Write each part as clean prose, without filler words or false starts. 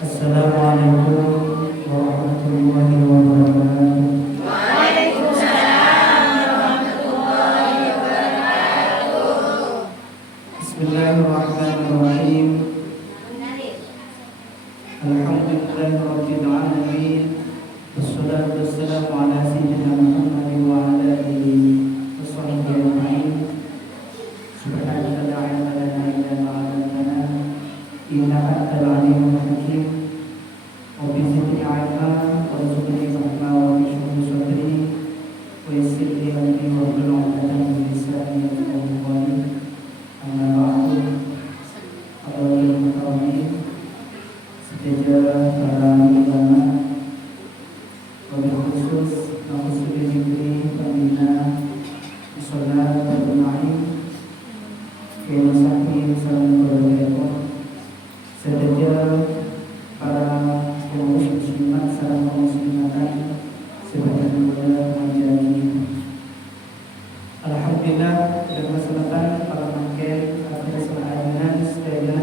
Assalamualaikum warahmatullahi wabarakatuh. Bismillahirrahmanirrahim. Alhamdulillahirabbil alamin. Wassalatu wassalamu ala sayyidina Muhammadin wa ala alihi washabbihi ajma'in. Subhanaka la ilma lana illa ma 'allamtana innaka antal alimul hakim. Rabbi zidni 'ilma warzuqni fahma wa bishri sadri wa yassir li amri wahlul 'uqdatam min lisani yafqahu qawli. Amma ba'du. Hadirin sekalian, sejajar para ulama, wabil khusus Maksudul Negeri Pembina Musola Baitul Naim, Kiai Safi Salam Barakatuh, sejajar para pengurus muslimat sareng muslimatan sebagian mulia menjadi. Alhamdulillah pada kesempatan para mangken akhir semajian sedaya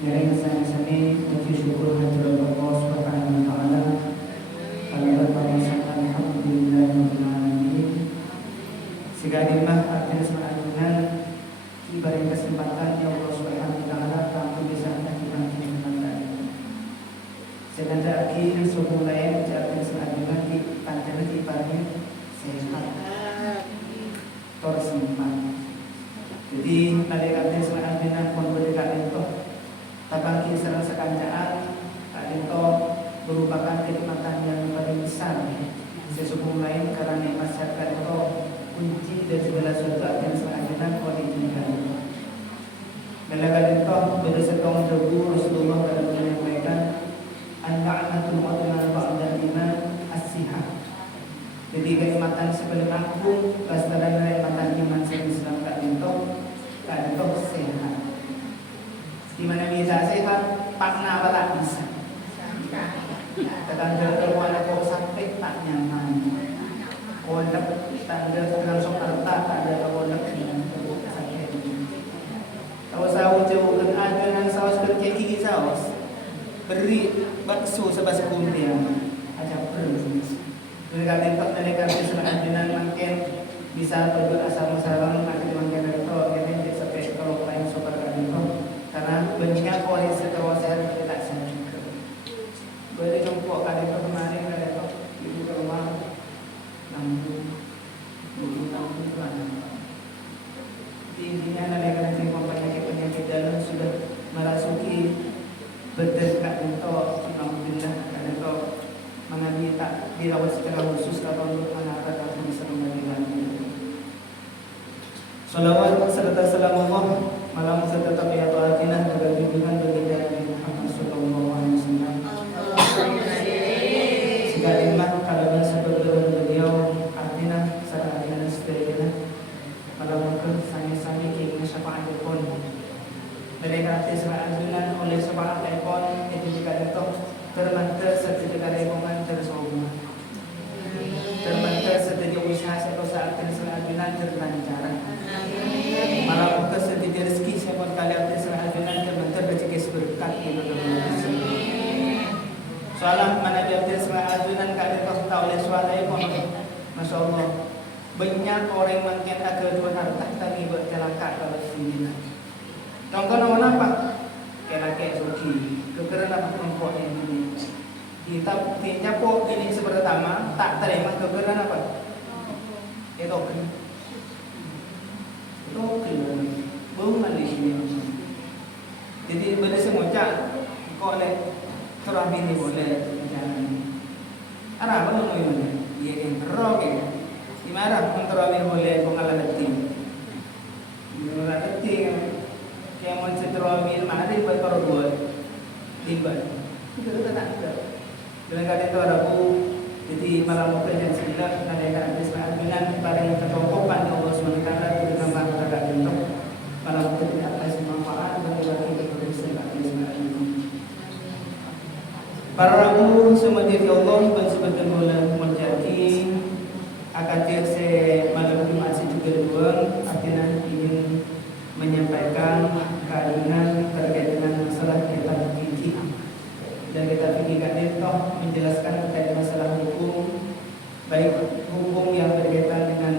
nyaring sami-sami puji syukur hadirat Allah Subhanahu wa taala. Kalian pamisan alhamdulillahirabbil alamin. Sekali mah akhir semajian diberi kesempatan ya Allah Subhanahu wa taala kanggo bisa kita kesempatan. Sengaja akhir subuh lain akhir semajian di panjenengan diparingi sehat. Tor sempat. Jadi nalika semangat dengan pun berdekatan itu tapang kisaran sekancaan itu merupakan kenikmatan yang paling besar sesungguh lain karena nikmat masyarakat itu kunci dari segala sesuatu yang semangat kau diinginkan. Nalika itu berdasarkan debu Rasulullah dalam menyampaikan an-na'matul mu'minah ba'da iman as-sihah. Jadi kenikmatan sebelum agung pastaran kenikmatan iman sebelum Islam kak itu sehat. Di mana bisa sehat, pakna apa tak bisa. Tanda terwana kau sampai tak nyaman. Kolak tanda langsung harta tak ada kolak dengan sakit. Kalau saus jauh kan ada dengan saus kerja gigi saus. Beri bakso sebas kumpiang. Ajak perlu. Mereka tempat mereka bisa dengan makin bisa berdoa sama-sama makin makin itu ini bisa sampai kalau lain seperti itu karena banyak orang setelah saya tidak sanggup. Boleh jumpa kali itu kemarin kali itu ibu ke rumah nanggung tuan. Intinya mereka nanti penyakit dalam sudah merasuki berdekat untuk alhamdulillah karena itu mengambil tak dirawat secara khusus kalau untuk anak-anak yang bisa kembali lagi. Salawat serta salam Allah malam serta tahiyat atinah dan bimbingan bagi Nabi Muhammad sallallahu alaihi wasallam. Sekali lagi kalau sebelum beliau atinah serta atinah sedaya malam ke sami-sami kini syafaat pun. Mereka diserahan oleh syafaat pun itu jika itu termantar sertifikat lingkungan tersohor. Termantar sertifikat usaha atau saat keserahatan terlancar. Malam ke sertifikat rezeki siapa kalian keserahatan termantar rezeki berkat di dalam soalan mana dia keserahatan kalian tahu oleh suara pun. Masya Allah banyak orang makin ada dua harta tapi bercelaka kalau sini. Contoh nomor apa? Kayak suki. Kekerana apa kelompok ini? Kita capok ini seperti pertama tak terima kekerana apa? Itu kan? Itu kan? Belum ada ini. Jadi benda semuanya kok oleh terang ini boleh jangan. Ada apa namanya? Dia yang terok ya. Gimana? Terang ini boleh pengalaman tim. Pengalaman tim. Yang mencetromin mana dia buat para buat libat itu tak ada dengan kata itu Rabu jadi malam waktu yang sembilan nadakan habis dengan para yang tercokopan Allah SWT dengan masyarakat itu malam waktu tidak ada manfaat bagi wakil para Rabu semua jadi Allah dan sebetulnya menjadi akan terse malam Jumat juga dua artinya ingin menyampaikan keadilan terkait dengan masalah kitab fikih dan kita pikirkan itu menjelaskan terkait masalah hukum, baik hukum yang berkaitan dengan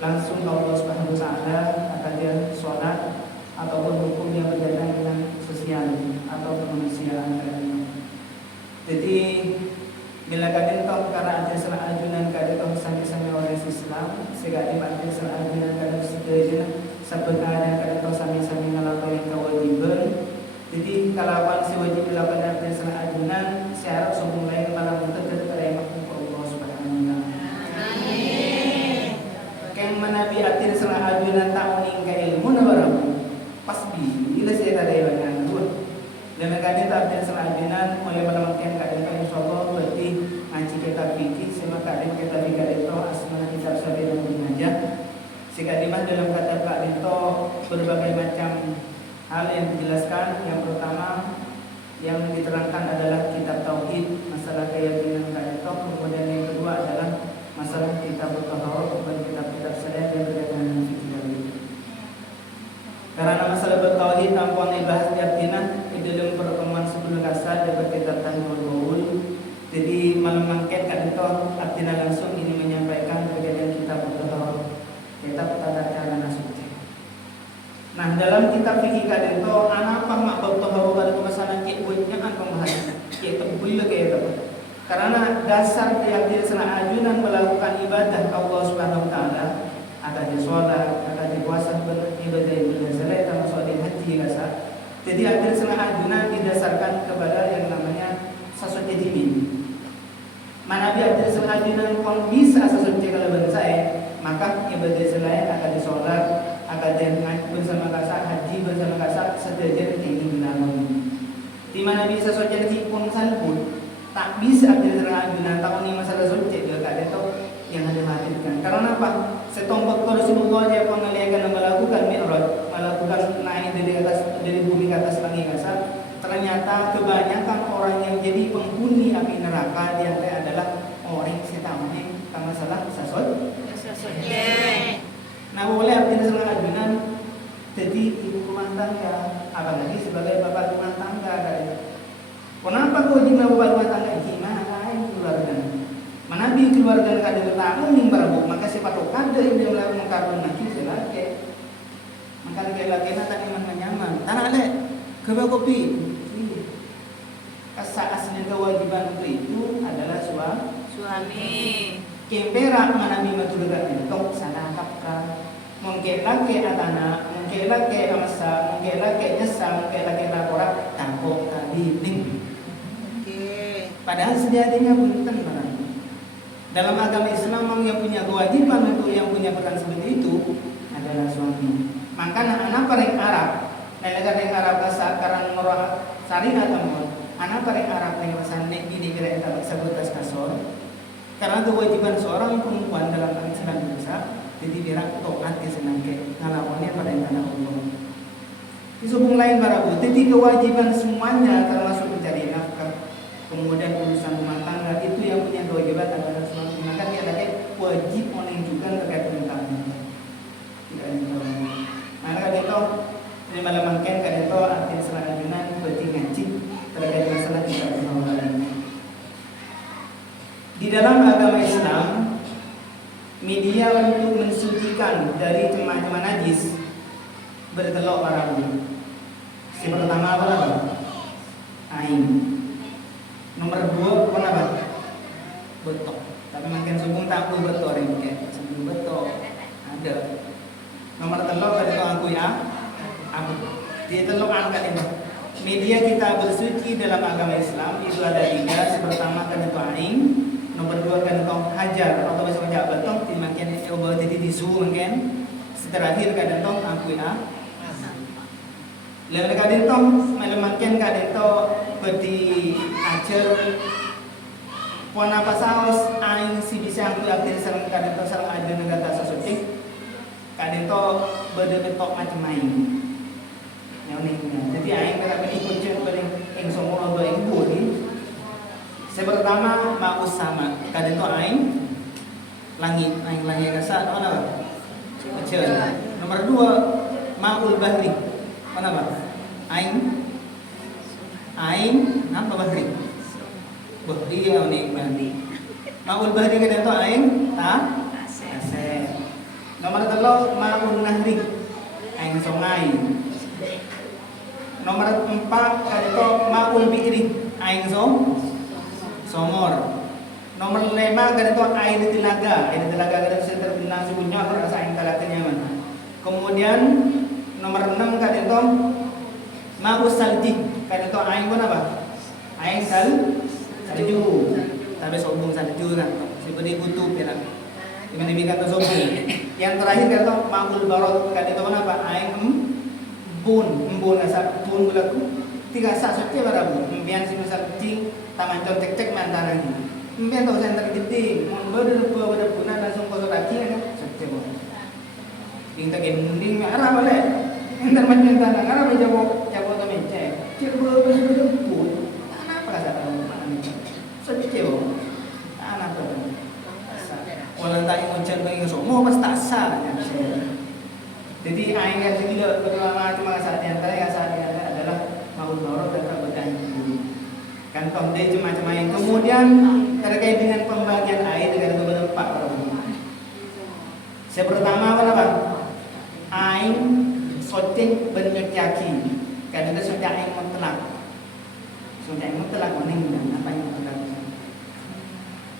langsung Allah Subhanahu wa taala akan dia sholat, ataupun hukum yang berkaitan dengan sosial atau kemanusiaan. Jadi bila kadang toh karena ada salah ajunan kadang toh sampai orang Islam, sehingga ada salah ajunan kadang setuju sebenarnya kadang toh sampai ngelakuin kewajiban. Jadi kalau si wajib dilakukan ada salah ajunan, saya harap semua lain malah untuk terima Allah Subhanahu wa taala. Amin. Kan manabi atir salah ajunan tak meninggal ilmu na barang pasti ila saya tadi banyak tuh. Dan kadang tak ada salah ajunan oleh malam kadang insyaallah berarti ngaji kita fikih sama kadang kita fikir itu asma kitab sabi dan mengajar. Sikadimah dalam kata Pak Dito berbagai macam hal yang dijelaskan. Yang pertama yang diterangkan adalah kitab tauhid, masalah keyakinan Pak Dito. Kemudian yang kedua adalah masalah kitab tauhid dan kitab-kitab syariat yang berkaitan dengan fikih tadi. Karena masalah bertauhid tanpa dibahas di artinya di dalam pertemuan sebelum kasar dan berkaitan dengan jadi malam mangket kan itu artinya langsung ini menyampaikan berkaitan kitab tauhid, kitab tata cara nasuci. Nah dalam kitab fikih kan itu anak apa mak tauhid pada pemasaran buatnya kan pembahasan kita boleh kayak itu. Karena dasar tiap diri sana ajunan melakukan ibadah Allah Subhanahu wa taala, ada di sholat, ada di puasa, beribadah ibadah salat, termasuk di haji rasa. Jadi akhir sana ajunan didasarkan kepada yang namanya sasut jimin. Mana biar dari selajunan kau bisa sesuatu kalau bersai, maka ibadah selain akan disolat, akan dengan bersama kasar haji bersama kasar sederhana ini menanggung. Di mana bisa sesuatu pun salpun tak bisa dari selajunan tahun ini masalah sesuatu dia tak ada yang ada matikan. Karena apa? Setombak Rasulullah dia pengaliakan melakukan mi'raj, melakukan naik dari atas dari bumi ke atas langit kasar. Ternyata kebanyakan orang yang jadi penghuni api neraka dia adalah orang setamanya karena salah sasot. Nah boleh artinya salah ajunan jadi ibu rumah tangga, apalagi sebagai bapak rumah tangga. Kenapa kau jadi bapak rumah tangga? Gimana keluarga? Manabi keluarga kada bertamu ning barabu, maka sepatu kada yang dia melakukan karun nanti selake. Maka laki-laki tadi nyaman. Tanah ada kebawa kopi. Asasnya kewajiban itu adalah suami. Kemperak manami matuluran itu sana kapka. Mungkin laki atana, mungkin laki amasa, mungkin laki nyesa, mungkin laki laporan tampok tadi ning. Padahal sejatinya punten barang. Dalam agama Islam yang punya kewajiban untuk yang punya peran seperti itu adalah suami. Maka anak paling Arab, negara yang Arab sekarang merah syariat atau anak paling Arab yang sanek ini kira kita sebut kasor. Karena kewajiban seorang perempuan dalam Islam besar, jadi biar toat kesenangke ngalawannya pada tanah Allah. Di sumung lain para bu, jadi kewajiban semuanya termasuk mencari nafkah, kemudian urusan rumah tangga itu yang punya kewajiban adalah suami. Maka dia ada wajib orang juga terkait dengan tidak ada. Maka itu di malam makan kan itu arti selanjutnya berarti ngaji terkait masalah kita lain. Di dalam agama Islam, media untuk mensucikan dari cema-cema najis bertelok para ulama. Si pertama apa? Ain. Nomor 2 apa? Betok. Tapi makin sumbung tak aku betok orang kayak sebelum betok ada. Nomor telok ada tu aku ya. Aku. Dia telok angkat itu. Media kita bersuci dalam agama Islam itu ada 3. Si pertama kan itu ain. Nomor 2 kan tong hajar atau bisa menjawab betul dimakan coba jadi tisu mungkin terakhir kan tong aku ya lalu kan tong melemakan kan tong berdi ajar pon apa saus aing si bisa aku akhir serang kan tong serang aja negara sesuci kan tong berdetok macam main yang ini jadi aing kata ikut jen paling yang semua orang yang buri. Pertama ma'us sama, kadang itu ain langit kasar, mana? Kecil. Nomor 2 ma'ul bahri, mana? Ain, Apa bahri? Bahri yang ni bahri. Maul bahri kada to aing asep. Nomor 3 maul nahri. Aing sungai. Nomor 4 kada to maul bi'ri. Aing somor. Nomor 5 kada to air di telaga. Air di telaga kada bisa terbilang subuhnya rasa aing talaknya mana. Kemudian nomor 6 kada to maul salji. Kada to aing pun apa? Aing salju. Tapi sombong salju kan. Seperti kutub ya kan. Dimana kata sombong. Yang terakhir kata maul barot. Kada to apa? Aing embun asap bun bulaku. Tiga sak suci barabu. Embian simisal cing taman cek mantara ni. Embian to sen tergede. Mun berupa berpuna langsung kosong lagi kan. Suci bo. Ing tak mending arah boleh. Entar macam tanah arah jabo to mencek. Cek berpun. Apa kata suci bo. Anak tu. Walau tak ujian bagi semua pasti tak sah. Jadi aing yang segila pertama cuma saat yang adalah maul barot dan perbedahan bumi. Kantong dia cuma yang kemudian terkait dengan pembagian air dengan beberapa para ulama. Yang pertama apa? Aing soting bernyaki. Karena itu sudah aing mutlak. Sudah aing mutlak meninggal. Apa yang mutlak?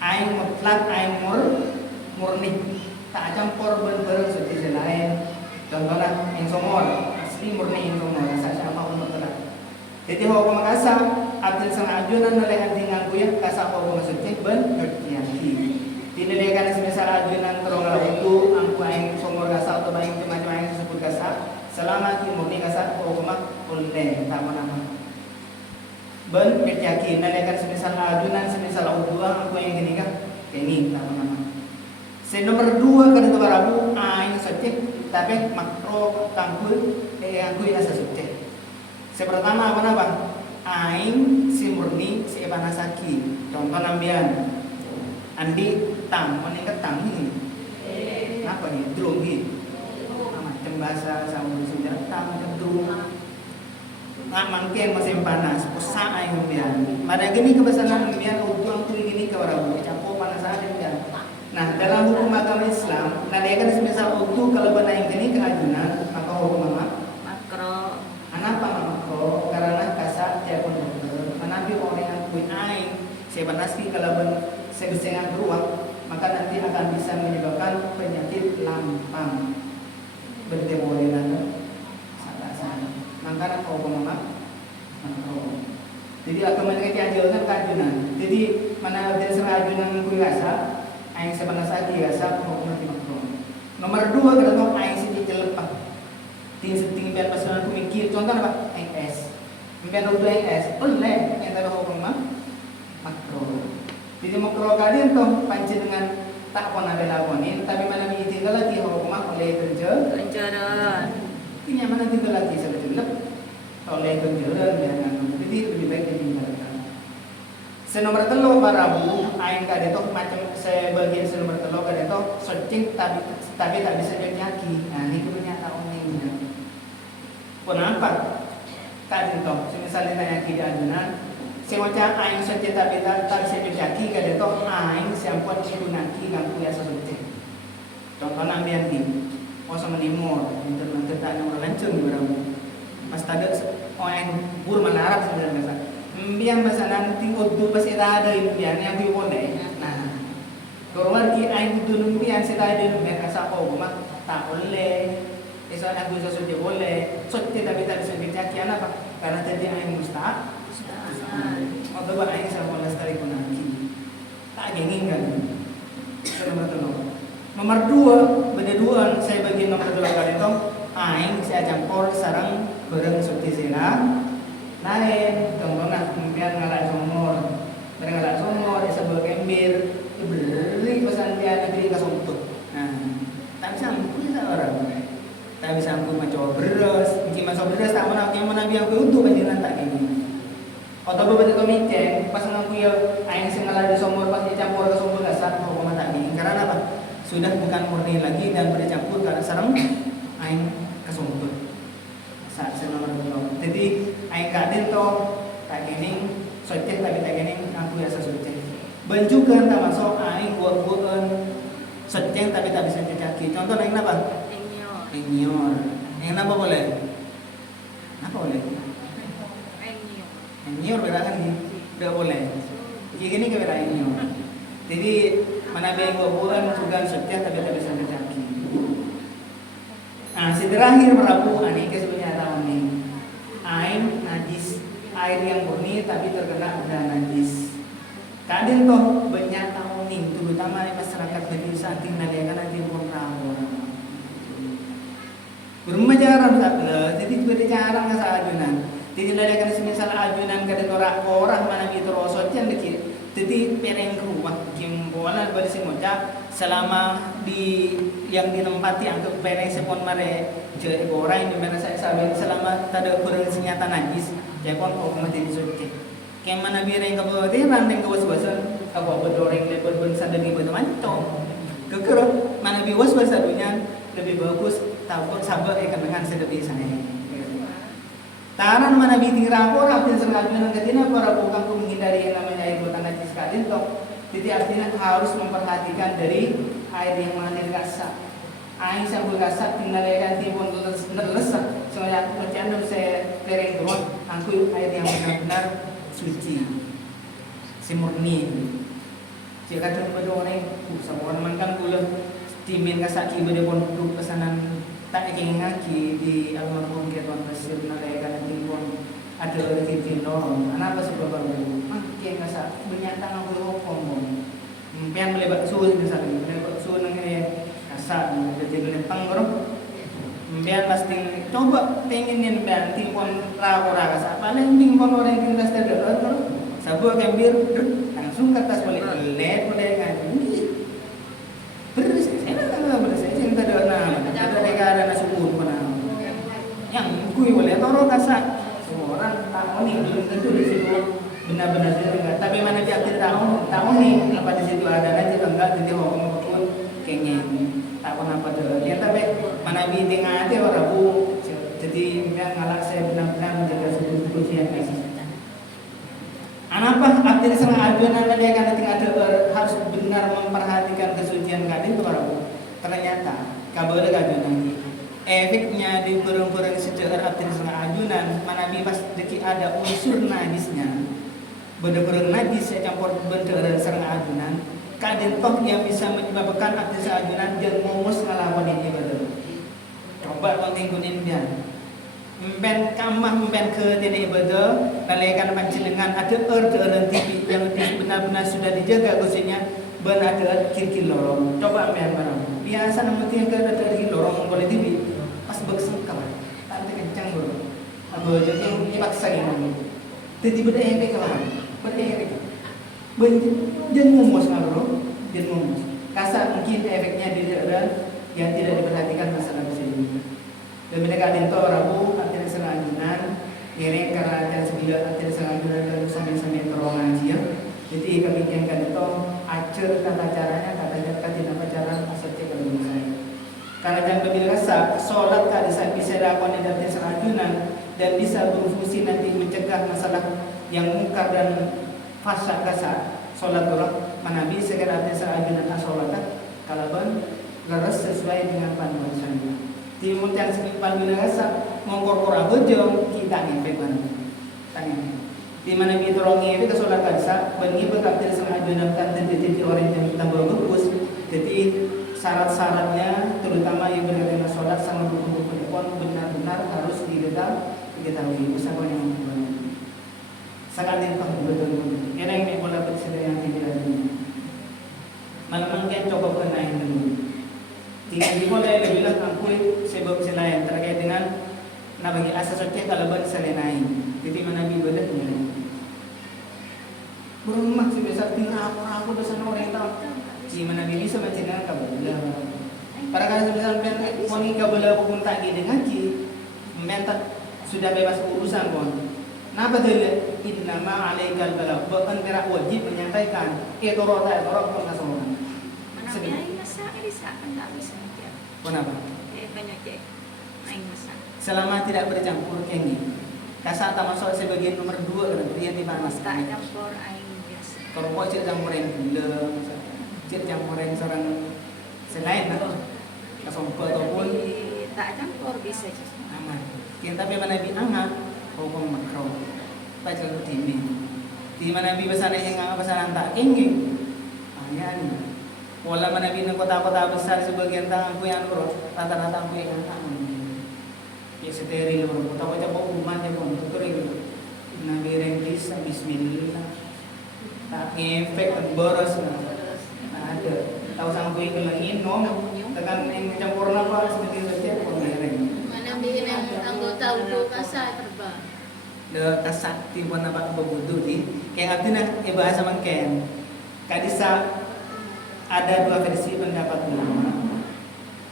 Aing mutlak aing murni. Tak campur barang suci selain. Contohnya yang somor, asli murni yang somor, saya sama umur telah. Jadi hukum kasar, abdul sang ajunan oleh anting angkuya kasar hukum suci bernyaki. Dinilaikan sebesar ajunan teronggal itu angku yang somor kasar atau baik macam yang disebut kasar. Selama murni kasar hukum boleh tak mana. Bernyaki, nilaikan sebesar ajunan sebesar ubuah angku yang gini kan, ini tak mana. Nomor 2 kada tu barabu aing suci tapi makro tangkul angkui asa suci. Pertama apa? Aing si murni si panasaki. Contoh nambian. Andi tang meningkat tang ni. Apa ni? Drum ni. Macam bahasa sama Sunda tang macam drum. Mangken masih panas. Pusa aing nambian. Pada gini kebesaran nambian untuk angkui gini ke barabu. Campur panas ada nambian. Nah, dalam hukum agama Islam, nadiakan semisal untuk kalau benaik ini keajunan, maka hukum apa? Makro. Kenapa makro? Karena kasar tiap dokter. Menabi orang yang kuin aing, sebenarnya kalau sebesengan beruang, maka nanti akan bisa menyebabkan penyakit lampang. Berdemoringan salah. Maka hukum apa? Makro. Jadi agama ini keajunan keajunan. Jadi mana dari ajunan kuin kasar? Aing sebenarnya biasa hukum makro. Nomor 2 kita tahu aing sedikit lepas. Ting biar pasangan aku mikir contoh apa? Aing S. Biar udah aing S. Boleh yang tahu hukum makro. Jadi makro kalian tuh panci dengan tak pernah dilakukan, tapi mana tinggal lagi hukum oleh kerja. Ini mana tinggal lagi sebetulnya oleh kerja dan jadi lebih baik ditinggalkan. Nomor 3 barabu aing kada tok macam sebagian nomor 3 kada tok searching tapi tak bisa nyaki. Nah, ini punya tahu nih. Kenapa? Kada tok misalnya nyaki di adunan, semacam aing searching tapi tak bisa nyaki kada tok aing siampun digunakan gampu ya sesuatu. Contoh nambian di poso menimur, untuk tak nomor lancung barabu. Pas tadi orang bur manarap sebenarnya. Biang bahasa nanti udu pas ada impian yang gue boleh. Nah, kalau lagi aing dulu impian saya ada impian kasar mah tak boleh. Esok aku sesuatu boleh. Soalnya tapi tak bisa bicara apa? Karena tadi aing mustahil. Atau bah aing sama lestari kunaki. Tak ingin kan? Nomor 2 beda 2 saya bagi nomor 2 kali itu aing saya campur sarang bareng seperti sila. Lain, contohnya kemudian ngalak somor, ngalak somor, sebuah gembir, beli pesan dia negeri ke sumput. Nah, tak bisa ampun orang, tak bisa ampun macam beras, mungkin macam beras tak mana biar aku untuk panjangan tak gini. Atau beberapa komite, pas ngaku ya, aing sengalah di somor pas dicampur ke sumput dasar, hukum tak gini. Karena apa? Sudah bukan murni lagi dan bercampur karena sarang aing ke sumput. Saat nomor 2. Jadi aing kaden to tak gini Soceh tapi tak kene aku biasa soceh. Benjukan tak masuk aing buat-buatan soceh tapi tak bisa cecaki. Contoh lain apa? Enyor. Yang apa boleh? Apa boleh? Enyor berakan ni. Tidak boleh. Gini ke berakan enyor. Jadi mana baik buat-buatan juga soceh tapi tak bisa cecaki. Nah, si terakhir Prabu ani kesebenarnya tahun ini. Air najis, air yang murni tapi terkena benda najis. Kadang toh banyak tahun ini, terutama di masyarakat negeri saking naliakan nanti pun Prabu. Berumah jarang tak bela, jadi juga jarang nggak ajunan. Jadi naliakan semisal ajunan kadang orang mana gitu rosot yang dikit. Jadi pereng rumah kim bola pada si moca selama di yang ditempati angke pereng sepon mare je orang yang dimana saya sabar selama tak ada kurang senjata najis jepon kok mati disuci kayak mana bireng ke bawah dia randeng ke was-wasan apa bedoreng lebar bensan dan ibu teman cong keker mana bi was-was adunya lebih bagus takut sabar ya dengan sedepih sana taran mana bi tirako rapin sengajuan ketina para bukan menghindari yang namanya air buatan najis kadin toh. Jadi artinya harus memperhatikan dari air yang mengalir kasar. Air yang berkasar tinggal air pun terlesak. Soalnya macam saya pereng turun, aku air yang benar-benar suci, semurni. Jika terjadi orang sama orang makan gula, timin kasar kiba dia pun duduk pesanan tak ingin ngaki di almarhum Ketuan Pasir nalaikan pun ada rezeki lorong. Kenapa sebab baru? Makin kasar bernyata ngomong ngomong. Pian melebat suhu misalnya, melebat suhu nang ini kasar, jadi melempang bro. Pian pasti coba pengenin pian timpon rakora kasar. Paling timpon orang yang tindas terdapat bro. Sabu kembir, langsung ke atas balik led boleh kan? Beres, saya tak beres. Saya cinta dengan ada negara nasuku mana. Yang kui boleh toro kasar. Orang tahu nih belum tentu di situ benar-benar enggak. Tapi mana dia tidak tahu nih apa di situ ada nanti enggak jadi hukum betul kayaknya tahu apa dulu. Ya tapi mana bi tengah ada orang bu. Jadi dia ngalak saya benar-benar menjaga suci-sucian kasih. Anapa arti sangat aduan dia kan ada harus benar memperhatikan kesucian kadin itu orang bu. Ternyata kabar aduan lagi. Efeknya di burung-burung sejarah artinya sangat ajunan mana bi pas deki ada unsur najisnya bener-bener najis saya campur bener serang ajunan kadin toh yang bisa menyebabkan artinya ajunan dan momus ngalawan ini bener coba tinggunin dia memben kamah memben ke jadi bener nalaikan panjenengan ada TV yang benar-benar sudah dijaga khususnya ben ada kir-kir lorong coba memben barang biasa namun tiga ada kir lorong boleh TV pas bersengkam, tante kencang bro. Abu jadi yang dipaksa ini. Tiba-tiba efek kawan, berefek. Jangan mumus bro, jangan mumus. Kasar mungkin efeknya di daerah yang tidak diperhatikan masalah ini. Dan mereka ada itu Rabu, artinya selanjutan, ini karena ada 9 artinya selanjutan dan sambil-sambil terowongan aja. Jadi kami yang itu acer tata caranya, kata tidak pacaran maksudnya kalau misalnya. Karena jangan berbeda rasa, sholat tak bisa dilakukan dari serajunan dan bisa berfungsi nanti mencegah masalah yang mungkar dan fasad kasar. Sholat orang mana bisa kerana serajunan sholat kalau leres sesuai dengan panduan syariat. Di muntah sekipal berbeda rasa mengkorpora bejong kita ngefek mana? Tanya. Di mana kita orang ngefek ke sholat kasar, bagi betul serajunan kan tentu orang yang tambah bagus. Jadi syarat-syaratnya terutama yang berkaitan dengan sholat sama rukun-rukun pun benar-benar harus diketahui usaha yang sangat dipahami betul. Kira yang bola bersedia yang tidak ada. Malam mungkin coba kenain dulu. Tinggal di bola lebih lah angkui sebab selain terkait dengan bagi asas oke kalau bagi selain. Jadi mana bibadahnya. Berumah sih besar tinggal aku dosa orang tahu. Di mana diri sama cina kabela. Para kali sudah sampai wangi kabela pun tak dengan ci, mentak sudah bebas urusan pun. Napa dia innama alaikal balagh? Bahkan kira wajib menyampaikan. Rota pun kasih. Manaknya masa bisa tak bisa dia. Kenapa? Banyak je. Main masa. Selama tidak bercampur kengi. Kasata masuk sebagian nomor 2 kan dia di mana Tak campur air biasa. kalau kau cek campurin gula cek campurin sarang selain lah kasompo ataupun Tapi tak campur bisa. aman kita tapi mana bi anak hukum makro baca timi di mana bi besar yang nggak besar tak kenging ayat pola mana bi kota-kota besar sebagian tangan aku yang urut rata-rata aku yang ya steril urut kota-kota bau rumahnya pun kering nabi rentis bismillah tak ngefek dan boros nah ada tahu sang kui kelengin nom tekan yang campur apa seperti saja pun mereng Mana bikin anggota udah kasar terbang. de kasakti pun apa kebutuh di kayak artinya bahasa mangken kadisa ada 2 versi pendapat ulama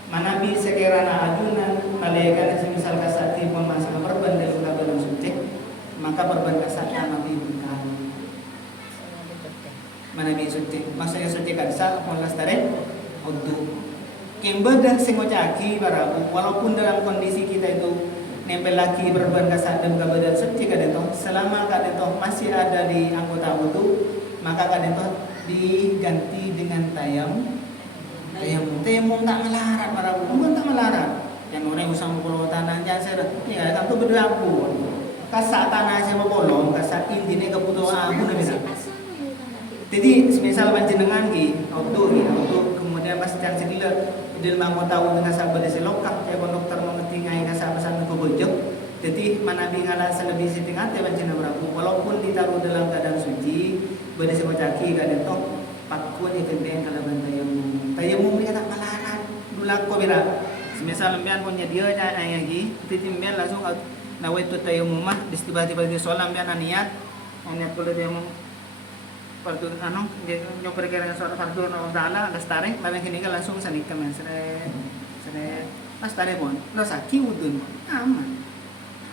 mana bi sekiranya ajunan nalekan semisal kasakti pun masalah perban dalam kabalan suci maka perban kasakti nabi bukan mana bi suci maksudnya suci kadisa pun lastare untuk kembar dan sengocaki para walaupun dalam kondisi kita itu nempel lagi perban kasakti kabalan suci kadento selama kadento masih ada di anggota wudu maka kadento diganti dengan tayamum tak melarat para bukan tak melarat yang orang usang pulau tanah jasa ini ada tu berdelaku kasak tanah siapa bolong kasak intinya kebutuhan aku nabi jadi misal panjenengan ki auto kemudian pas cang sedila di dalam tahu dengan sahabat desa lokal ya dokter mengerti ngai kasak pesan ke bojok jadi manabi ngalah selebih setingkat ya panjenengan beraku walaupun ditaruh dalam keadaan suci berdesa kocaki kadang toh pakun itu ben kalau tayamum ni tak melarat dulak ko bira semisal lembian punya dia nya lagi titimbian langsung nawaitu tayamum mah tiba-tiba di solam bian niat kulo dia fardu dia nyoper kira soal fardu na dala lastare lawan kini langsung sanikam sere lastare pun dosa kiudun aman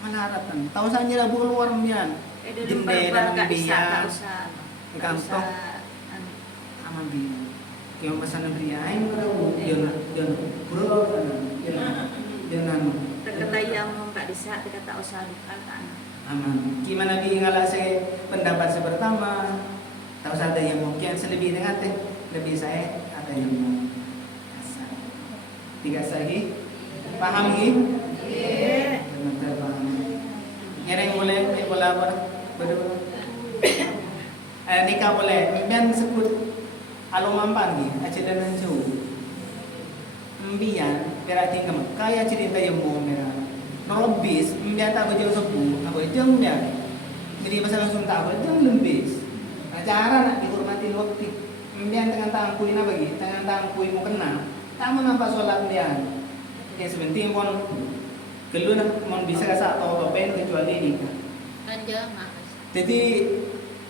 melaratan tahu saja labu keluar mbian jendela biya kantong aman bi yang pesanan pria aing jangan bro jangan Terketayam tak bisa kita tak usah dukal tak aman gimana bi ngala saya pendapat pertama tahu ada yang mungkin selebih dengan teh lebih saya ada yang mau tiga lagi paham lagi benar paham ngereng boleh apa berdua nikah boleh dan sebut alo mampan ni acidan nancu mbian berarti kamu kaya cerita yang mau merah robis mbian tak baju sebu apa jeng mbian jadi pasal langsung tak baju lembis cara nak dihormati waktu mbian dengan tangan kui na bagi tangan tangan kui mau kena tak menampak solat mbian yang sebenting pun kelu nak mon bisa kasar atau pen kecuali nikah Kan mak. jadi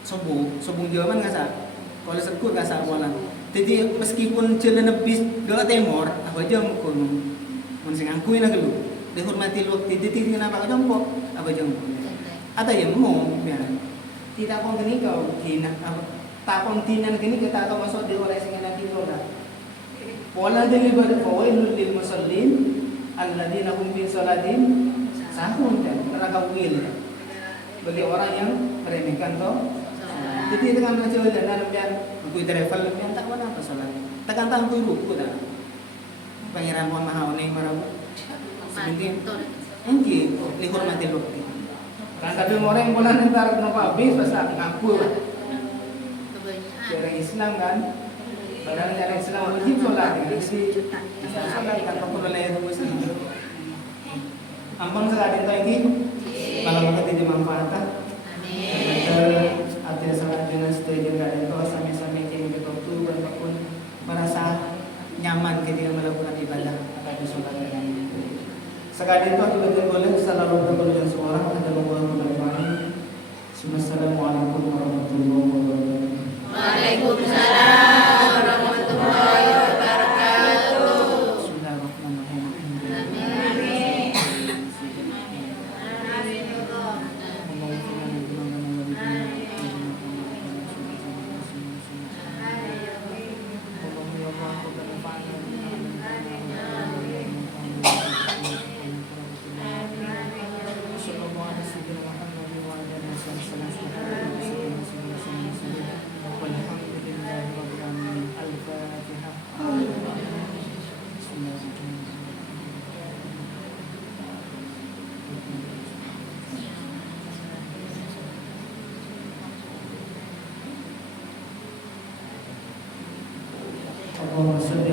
subuh jaman kasar kalau sekut kasar bola. Jadi meskipun jalan nebis doa temor, apa jam kun mensing angkui nak lu. Dihormati lu titik kenapa jongkok? Apa jongkok? Ada yang mau biar tidak kon gini kau kina apa tak kon tinan gini kita atau masuk di oleh sing nanti roda. Wala deliver fawailul lil musallin alladzina hum fi salatin sahun dan neraka wil. Bagi orang yang meremehkan toh. Jadi dengan macam dan dalam kui travel yang tak mana apa salah. Tekan tangan kui ruku dah. Pangeran Mohon Maha Oneng marabu. Sebentin. Engki dihormati lu. Kan tapi orang bulan entar kenapa habis pas tak ngaku. Cara Islam kan. Padahal cara Islam wajib solat dengan isi. Solat kan perlu oleh Muslim. Ampun sekali lagi. Kalau kita tidak manfaatkan. Amin. Artinya sangat jelas setuju dan kalau sampai-sampai kini betul pun merasa nyaman ketika melakukan ibadah atau sholat dengan sekali itu betul boleh selalu berkeluhan seorang ada membuat bermanfaat. Assalamualaikum warahmatullahi wabarakatuh. Waalaikumsalam warahmatullahi wabarakatuh. اللهم صل